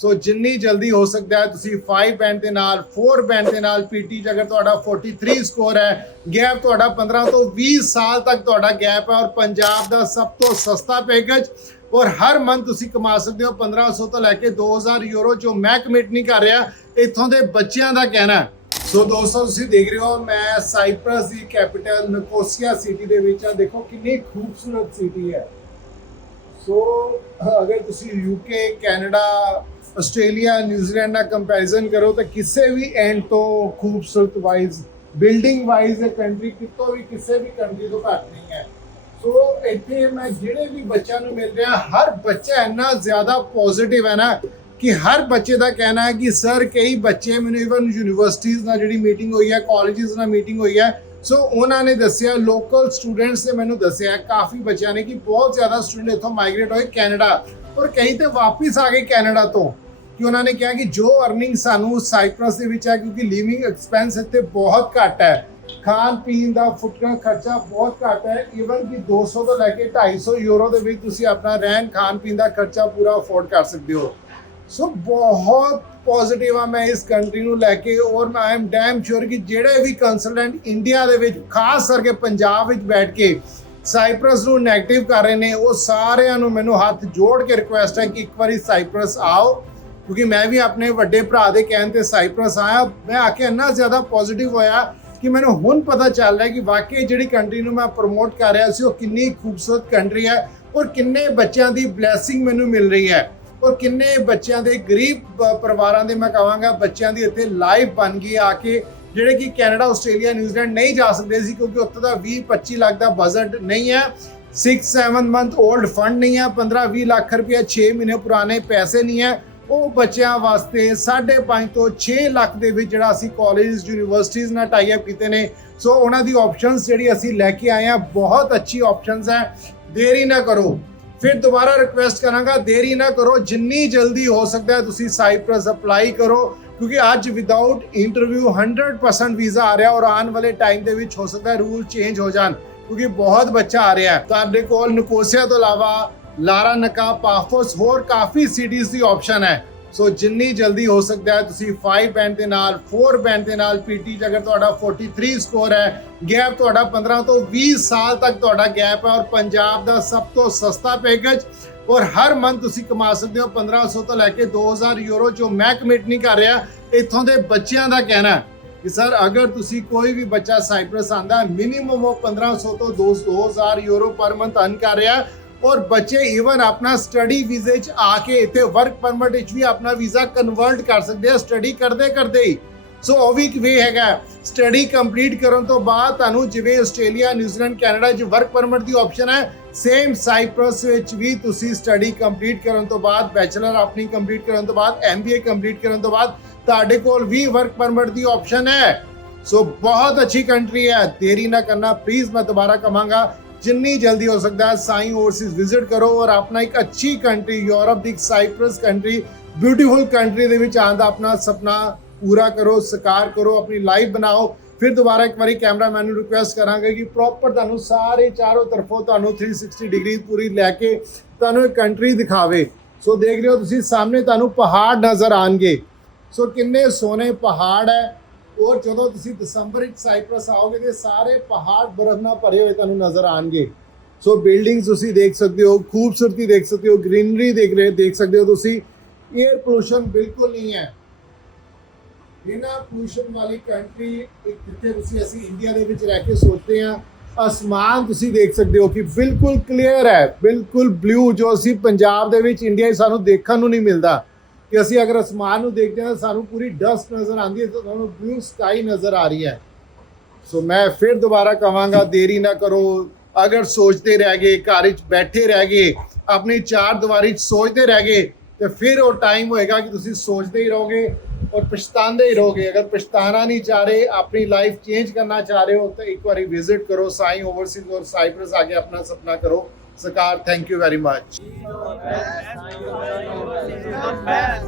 ਸੋ ਜਿੰਨੀ ਜਲਦੀ ਹੋ ਸਕਦਾ ਹੈ, ਤੁਸੀਂ 5 ਬੈਂਡ ਦੇ ਨਾਲ 4 ਬੈਂਡ ਦੇ ਨਾਲ ਪੀਟੀ ਚ ਅਗਰ ਤੁਹਾਡਾ 43 ਸਕੋਰ ਹੈ ਗੈਪ ਤੁਹਾਡਾ 15 ਤੋਂ 20 ਸਾਲ ਤੱਕ ਤੁਹਾਡਾ ਗੈਪ ਹੈ ਔਰ ਪੰਜਾਬ ਦਾ ਸਭ ਤੋਂ ਸਸਤਾ ਪੈਕੇਜ ਔਰ ਹਰ ਮੰਥ ਤੁਸੀਂ ਕਮਾ ਸਕਦੇ ਹੋ 1500 ਤੋਂ ਲੈ ਕੇ 2000 ਯੂਰੋ ਜੋ ਮੈਂ ਕਮਿਟ ਨਹੀਂ ਕਰ ਰਿਹਾ, ਇੱਥੋਂ ਦੇ ਬੱਚਿਆਂ ਦਾ ਕਹਿਣਾ ਸੋ ਦੋਸਤੋ, ਤੁਸੀਂ ਦੇਖ ਰਹੇ ਹੋ, ਮੈਂ ਸਾਈਪ੍ਰਸ ਦੀ ਕੈਪੀਟਲ ਨਿਕੋਸੀਆ ਸਿਟੀ ਦੇ ਵਿੱਚ ਆ ਦੇਖੋ ਕਿੰਨੀ ਖੂਬਸੂਰਤ ਸਿਟੀ ਹੈ। ਸੋ ਅਗਰ ਤੁਸੀਂ UK Canada Australia New Zealand ਨਾਲ ਕੰਪੈਰੀਜ਼ਨ ਕਰੋ ਤਾਂ ਕਿਸੇ ਵੀ ਐਂਡ ਤੋਂ ਖੂਬਸੂਰਤ ਵਾਈਜ਼ ਬਿਲਡਿੰਗ ਵਾਈਜ਼ ਇਹ ਕੰਟਰੀ ਕਿਤੋਂ ਵੀ ਕਿਸੇ ਵੀ ਕੰਟਰੀ ਤੋਂ ਘੱਟ ਨਹੀਂ ਹੈ। ਸੋ ਇੱਥੇ ਮੈਂ ਜਿਹੜੇ ਵੀ ਬੱਚਿਆਂ ਨੂੰ ਮਿਲ ਰਿਹਾ, ਹਰ ਬੱਚਾ ਇੰਨਾ ਜ਼ਿਆਦਾ ਪੋਜ਼ਿਟਿਵ ਹੈ ਨਾ ਕਿ ਹਰ ਬੱਚੇ ਦਾ ਕਹਿਣਾ ਹੈ ਕਿ ਸਰ ਕਈ ਬੱਚੇ ਮੈਨੂੰ ਇਵਨ ਯੂਨੀਵਰਸਿਟੀਜ਼ ਨਾਲ ਜਿਹੜੀ ਮੀਟਿੰਗ ਹੋਈ ਹੈ ਕਾਲਜਿਸ ਨਾਲ ਮੀਟਿੰਗ ਹੋਈ ਹੈ। ਸੋ ਉਹਨਾਂ ਨੇ ਦੱਸਿਆ ਲੋਕਲ ਸਟੂਡੈਂਟਸ ਨੇ ਮੈਨੂੰ ਦੱਸਿਆ, ਕਾਫੀ ਬੱਚਿਆਂ ਨੇ ਕਿ ਬਹੁਤ ਜ਼ਿਆਦਾ ਸਟੂਡੈਂਟ ਇੱਥੋਂ ਮਾਈਗ੍ਰੇਟ ਹੋਏ ਕੈਨੇਡਾ ਔਰ ਕਈ ਤੇ ਵਾਪਸ ਆ ਗਏ ਕੈਨੇਡਾ ਤੋਂ। ਕਿ ਉਹਨਾਂ ਨੇ ਕਿਹਾ ਕਿ ਜੋ ਅਰਨਿੰਗ ਸਾਨੂੰ ਸਾਈਪ੍ਰਸ ਦੇ ਵਿੱਚ ਹੈ, ਕਿਉਂਕਿ ਲਿਵਿੰਗ ਐਕਸਪੈਂਸ ਇੱਥੇ ਬਹੁਤ ਘੱਟ ਹੈ। ਖਾਣ ਪੀਣ ਦਾ ਫੁੱਟਕਾ ਖਰਚਾ ਬਹੁਤ ਘੱਟ ਹੈ। ਈਵਨ ਕਿ 200 ਤੋਂ ਲੈ ਕੇ 250 ਯੂਰੋ ਦੇ ਵਿੱਚ ਤੁਸੀਂ ਆਪਣਾ ਰਹਿਣ, ਖਾਣ ਪੀਣ ਦਾ ਖਰਚਾ ਪੂਰਾ ਅਫੋਰਡ ਕਰ ਸਕਦੇ ਹੋ। ਸੋ ਬਹੁਤ ਪੋਜ਼ਿਟਿਵ ਆ ਮੈਂ ਇਸ ਕੰਟਰੀ ਨੂੰ ਲੈ ਕੇ, ਔਰ ਮੈਂ ਆਮ ਡੈਮ ਸ਼ੋਰ ਕਿ ਜਿਹੜੇ ਵੀ ਕੰਸਲਟੈਂਟ ਇੰਡੀਆ ਦੇ ਵਿੱਚ, ਖਾਸ ਕਰਕੇ ਪੰਜਾਬ ਵਿੱਚ ਬੈਠ ਕੇ ਸਾਈਪ੍ਰਸ ਨੂੰ ਨੈਗੇਟਿਵ ਕਰ ਰਹੇ ਨੇ, ਉਹ ਸਾਰਿਆਂ ਨੂੰ ਮੈਨੂੰ ਹੱਥ ਜੋੜ ਕੇ ਰਿਕੁਐਸਟ ਹੈ ਕਿ ਇੱਕ ਵਾਰੀ ਸਾਈਪ੍ਰਸ ਆਓ। ਕਿਉਂਕਿ ਮੈਂ ਵੀ ਆਪਣੇ ਵੱਡੇ ਭਰਾ ਦੇ ਕਹਿਣ ਤੇ ਸਾਈਪ੍ਰਸ ਆਇਆ। ਮੈਂ ਆ ਕੇ ਇੰਨਾ ਜ਼ਿਆਦਾ ਪੋਜ਼ਿਟਿਵ ਹੋਇਆ ਕਿ ਮੈਨੂੰ ਹੁਣ ਪਤਾ ਚੱਲ ਰਿਹਾ ਕਿ ਵਾਕਈ ਜਿਹੜੀ ਕੰਟਰੀ ਨੂੰ ਮੈਂ ਪ੍ਰਮੋਟ ਕਰ ਰਿਹਾ ਸੀ, ਉਹ ਕਿੰਨੀ ਖੂਬਸੂਰਤ ਕੰਟਰੀ ਹੈ ਔਰ ਕਿੰਨੇ ਬੱਚਿਆਂ ਦੀ ਬਲੇਸਿੰਗ ਮੈਨੂੰ ਮਿਲ ਰਹੀ ਹੈ ਔਰ ਕਿੰਨੇ ਬੱਚਿਆਂ ਦੇ ਗਰੀਬ ਪਰਿਵਾਰਾਂ ਦੇ ਮੈਂ ਕਹਾਂਗਾ, ਬੱਚਿਆਂ ਦੀ ਇੱਥੇ ਲਾਈਫ ਬਣ ਗਈ ਆ ਕੇ, ਜਿਹੜੇ ਕਿ ਕੈਨੇਡਾ, ਆਸਟ੍ਰੇਲੀਆ, ਨਿਊਜ਼ੀਲੈਂਡ ਨਹੀਂ ਜਾ ਸਕਦੇ ਸੀ ਕਿਉਂਕਿ ਉੱਥੇ ਦਾ 20 25 ਲੱਖ ਦਾ ਬਜਟ ਨਹੀਂ ਹੈ। 6-7 ਮੰਥ 올ਡ ਫੰਡ ਨਹੀਂ ਹੈ 15-20 ਲੱਖ ਰੁਪਏ 6 ਮਹੀਨੇ ਪੁਰਾਣੇ ਪੈਸੇ ਨਹੀਂ ਹੈ। ਉਹ ਬੱਚਿਆਂ ਵਾਸਤੇ 5.5 ਤੋਂ 6 ਲੱਖ ਦੇ ਵਿੱਚ ਜਿਹੜਾ ਅਸੀਂ ਕਾਲਜਸ ਯੂਨੀਵਰਸਿਟੀਜ਼ ਨਾਲ ਟਾਈ ਅਪ ਕੀਤੇ ਨੇ। ਸੋ ਉਹਨਾਂ ਦੀ ਆਪਸ਼ਨਸ ਜਿਹੜੀ ਅਸੀਂ ਲੈ ਕੇ ਆਏ ਆ ਬਹੁਤ ਅੱਛੀ ਆਪਸ਼ਨਸ ਹੈ। ਦੇਰੀ ਨਾ ਕਰੋ। ਫਿਰ ਦੁਬਾਰਾ ਰਿਕੁਐਸਟ ਕਰਾਂਗਾ, ਦੇਰੀ ਨਾ ਕਰੋ। ਜਿੰਨੀ ਜਲਦੀ ਹੋ ਸਕਦਾ ਹੈ, ਤੁਸੀਂ ਸਾਈਪ੍ਰਸ ਅਪਲਾਈ ਕਰੋ। ਕਿਉਂਕਿ ਅੱਜ ਵਿਦਆਊਟ ਇੰਟਰਵਿਊ 100% ਵੀਜ਼ਾ ਆ ਰਿਹਾ ਔਰ ਆਉਣ ਵਾਲੇ ਟਾਈਮ ਦੇ ਵਿੱਚ ਹੋ ਸਕਦਾ ਹੈ ਰੂਲ ਚੇਂਜ ਹੋ ਜਾਣ। ਕਿਉਂਕਿ ਬਹੁਤ ਬੱਚਾ ਆ ਰਿਹਾ ਹੈ। ਤੁਹਾਡੇ ਕੋਲ ਨਿਕੋਸੀਆ ਤੋਂ ਇਲਾਵਾ ਲਾਰਾ ਨਕਾ, ਪਾਫੋਸ, ਹੋਰ ਕਾਫੀ ਸਿਟੀਜ਼ ਦੀ ਆਪਸ਼ਨ ਹੈ। ਸੋ ਜਿੰਨੀ ਜਲਦੀ ਹੋ ਸਕਦਾ ਹੈ, ਤੁਸੀਂ 5 ਬੈਂਡ ਦੇ ਨਾਲ 4 ਬੈਂਡ ਦੇ ਨਾਲ ਪੀਟੀ ਚ ਅਗਰ ਤੁਹਾਡਾ 43 ਸਕੋਰ ਹੈ ਗੈਪ ਤੁਹਾਡਾ 15 ਤੋਂ 20 ਸਾਲ ਤੱਕ ਤੁਹਾਡਾ ਗੈਪ ਹੈ ਔਰ ਪੰਜਾਬ ਦਾ ਸਭ ਤੋਂ ਸਸਤਾ ਪੈਕੇਜ ਔਰ ਹਰ ਮੰਥ ਤੁਸੀਂ ਕਮਾ ਸਕਦੇ ਹੋ 1500 ਤੋਂ ਲੈ ਕੇ 2000 ਯੂਰੋ ਜੋ ਮੈਂ ਕਮਿਟ ਨਹੀਂ ਕਰ ਰਿਹਾ, ਇੱਥੋਂ ਦੇ ਬੱਚਿਆਂ ਦਾ ਕਹਿਣਾ ਕਿ ਸਰ, ਅਗਰ ਤੁਸੀਂ ਕੋਈ ਵੀ ਬੱਚਾ ਸਾਈਪ੍ਰਸ ਆਂਦਾ ਮਿਨੀਮਮ ਉਹ 1500 ਤੋਂ 2000 ਯੂਰੋ ਪਰ ਮੰਥ ਅਰਨ ਕਰ ਰਿਹਾ ਔਰ ਬੱਚੇ ਈਵਨ ਆਪਣਾ ਸਟੱਡੀ ਵੀਜ਼ੇ 'ਚ ਆ ਕੇ ਇੱਥੇ ਵਰਕ ਪਰਮਿਟ ਵਿੱਚ ਵੀ ਆਪਣਾ ਵੀਜ਼ਾ ਕਨਵਰਟ ਕਰ ਸਕਦੇ ਆ ਸਟੱਡੀ ਕਰਦੇ ਕਰਦੇ ਹੀ। ਸੋ ਉਹ ਵੀ ਇੱਕ ਵੇ ਹੈਗਾ ਸਟੱਡੀ ਕੰਪਲੀਟ ਕਰਨ ਤੋਂ ਬਾਅਦ ਤੁਹਾਨੂੰ ਜਿਵੇਂ ਆਸਟ੍ਰੇਲੀਆ ਨਿਊਜ਼ੀਲੈਂਡ ਕੈਨੇਡਾ 'ਚ ਵਰਕ ਪਰਮਿਟ ਦੀ ਆਪਸ਼ਨ ਹੈ ਸੇਮ ਸਾਈਪ੍ਰਸ ਵਿੱਚ ਵੀ ਤੁਸੀਂ ਸਟੱਡੀ ਕੰਪਲੀਟ ਕਰਨ ਤੋਂ ਬਾਅਦ ਬੈਚਲਰ ਆਪਣੀ ਕੰਪਲੀਟ ਕਰਨ ਤੋਂ ਬਾਅਦ ਐਮਬੀਏ ਕੰਪਲੀਟ ਕਰਨ ਤੋਂ ਬਾਅਦ, ਤੁਹਾਡੇ ਕੋਲ ਵੀ ਵਰਕ ਪਰਮਿਟ ਦੀ ਆਪਸ਼ਨ ਹੈ। ਸੋ ਬਹੁਤ ਅੱਛੀ ਕੰਟਰੀ ਹੈ। ਦੇਰੀ ਨਾ ਕਰਨਾ ਪਲੀਜ਼ ਮੈਂ ਦੁਬਾਰਾ ਕਹਾਂਗਾ ਜਿੰਨੀ ਜਲਦੀ ਹੋ ਸਕਦਾ ਹੈ, ਸਾਈ ਓਵਰਸੀਜ਼ ਵਿਜ਼ਿਟ ਕਰੋ ਔਰ ਆਪਣਾ ਇੱਕ ਅੱਛੀ ਕੰਟਰੀ ਯੂਰਪ ਦੀ ਸਾਈਪ੍ਰਸ ਕੰਟਰੀ ਬਿਊਟੀਫੁਲ ਕੰਟਰੀ ਦੇ ਵਿੱਚ ਆਉਣ ਦਾ ਆਪਣਾ ਸੁਪਨਾ ਪੂਰਾ ਕਰੋ, ਸਾਕਾਰ ਕਰੋ, ਆਪਣੀ ਲਾਈਫ ਬਣਾਓ। ਫਿਰ ਦੁਬਾਰਾ ਇੱਕ ਵਾਰੀ ਕੈਮਰਾਮੈਨ ਨੂੰ ਰਿਕੁਐਸਟ ਕਰਾਂਗੇ ਕਿ ਪ੍ਰੋਪਰ ਤੁਹਾਨੂੰ ਸਾਰੇ ਚਾਰੋਂ ਤਰਫੋਂ ਤੁਹਾਨੂੰ 360 ਡਿਗਰੀ ਪੂਰੀ ਲੈ ਕੇ ਤੁਹਾਨੂੰ ਇੱਕ ਕੰਟਰੀ ਦਿਖਾਵੇ। ਸੋ ਦੇਖ ਰਹੇ ਹੋ ਤੁਸੀਂ, ਸਾਹਮਣੇ ਤੁਹਾਨੂੰ ਪਹਾੜ ਨਜ਼ਰ ਆਣਗੇ ਸੋ ਕਿੰਨੇ ਸੋਹਣੇ ਪਹਾੜ ਹੈ। ਔਰ ਜਦੋਂ ਤੁਸੀਂ ਦਸੰਬਰ ਵਿੱਚ ਸਾਈਪ੍ਰਸ ਆਓਗੇ ਤੇ ਸਾਰੇ ਪਹਾੜ ਬਰਫ਼ ਨਾਲ ਭਰੇ ਹੋਏ ਤੁਹਾਨੂੰ ਨਜ਼ਰ ਆਣਗੇ ਸੋ ਬਿਲਡਿੰਗਸ ਤੁਸੀਂ ਦੇਖ ਸਕਦੇ ਹੋ, ਖੂਬਸੂਰਤੀ ਦੇਖ ਸਕਦੇ ਹੋ ਗ੍ਰੀਨਰੀ ਦੇਖ ਰਹੇ, ਦੇਖ ਸਕਦੇ ਹੋ ਤੁਸੀਂ। 에ਅਰ ਪੋਲੂਸ਼ਨ ਬਿਲਕੁਲ ਨਹੀਂ ਹੈ। ਬਿਨਾਂ ਪੋਲੂਸ਼ਨ ਵਾਲੀ ਕੰਟਰੀ ਜਿੱਥੇ ਤੁਸੀਂ ਅਸੀਂ ਇੰਡੀਆ ਦੇ ਵਿੱਚ ਰਹਿ ਕੇ ਸੋਚਦੇ ਹਾਂ, ਅਸਮਾਨ ਤੁਸੀਂ ਦੇਖ ਸਕਦੇ ਹੋ ਕਿ ਬਿਲਕੁਲ ਕਲੀਅਰ ਹੈ, ਬਿਲਕੁਲ ਬਲੂ ਜੋ ਅਸੀਂ ਪੰਜਾਬ ਦੇ ਵਿੱਚ ਇੰਡੀਆ 'ਚ ਸਾਨੂੰ ਦੇਖਣ ਨੂੰ ਨਹੀਂ ਮਿਲਦਾ। ਕਿ ਅਸੀਂ ਅਗਰ ਅਸਮਾਨ ਨੂੰ ਦੇਖਦੇ ਹਾਂ ਤਾਂ ਸਾਨੂੰ ਪੂਰੀ ਡਸਟ ਨਜ਼ਰ ਆਉਂਦੀ ਹੈ ਤਾਂ ਤੁਹਾਨੂੰ ਬਲੂ ਸਕਾਈ ਨਜ਼ਰ ਆ ਰਹੀ ਹੈ। ਸੋ ਮੈਂ ਫਿਰ ਦੁਬਾਰਾ ਕਹਾਂਗਾ, ਦੇਰੀ ਨਾ ਕਰੋ। ਅਗਰ ਸੋਚਦੇ ਰਹਿ ਗਏ, ਘਰ ਵਿੱਚ ਬੈਠੇ ਰਹਿ ਗਏ, ਆਪਣੀ ਚਾਰ ਦੀਵਾਰੀ 'ਚ ਸੋਚਦੇ ਰਹਿ ਗਏ, ਤੇ ਫਿਰ ਉਹ ਟਾਈਮ ਹੋਏਗਾ ਕਿ ਤੁਸੀਂ ਸੋਚਦੇ ਹੀ ਰਹੋਗੇ ਔਰ ਪਛਤਾਉਂਦੇ ਹੀ ਰਹੋਗੇ। ਅਗਰ ਪਛਤਾਣਾ ਨਹੀਂ ਚਾਹ ਰਹੇ, ਆਪਣੀ ਲਾਈਫ ਚੇਂਜ ਕਰਨਾ ਚਾਹ ਰਹੇ ਹੋ, ਤਾਂ ਇੱਕ ਵਾਰੀ ਵਿਜ਼ਿਟ ਕਰੋ, ਸਾਈ ਓਵਰਸੀਜ਼ ਔਰ ਸਾਈਪ੍ਰਸ ਆ ਕੇ ਆਪਣਾ ਸੁਪਨਾ ਕਰੋ। ਸਰਕਾਰ thank you very much the best.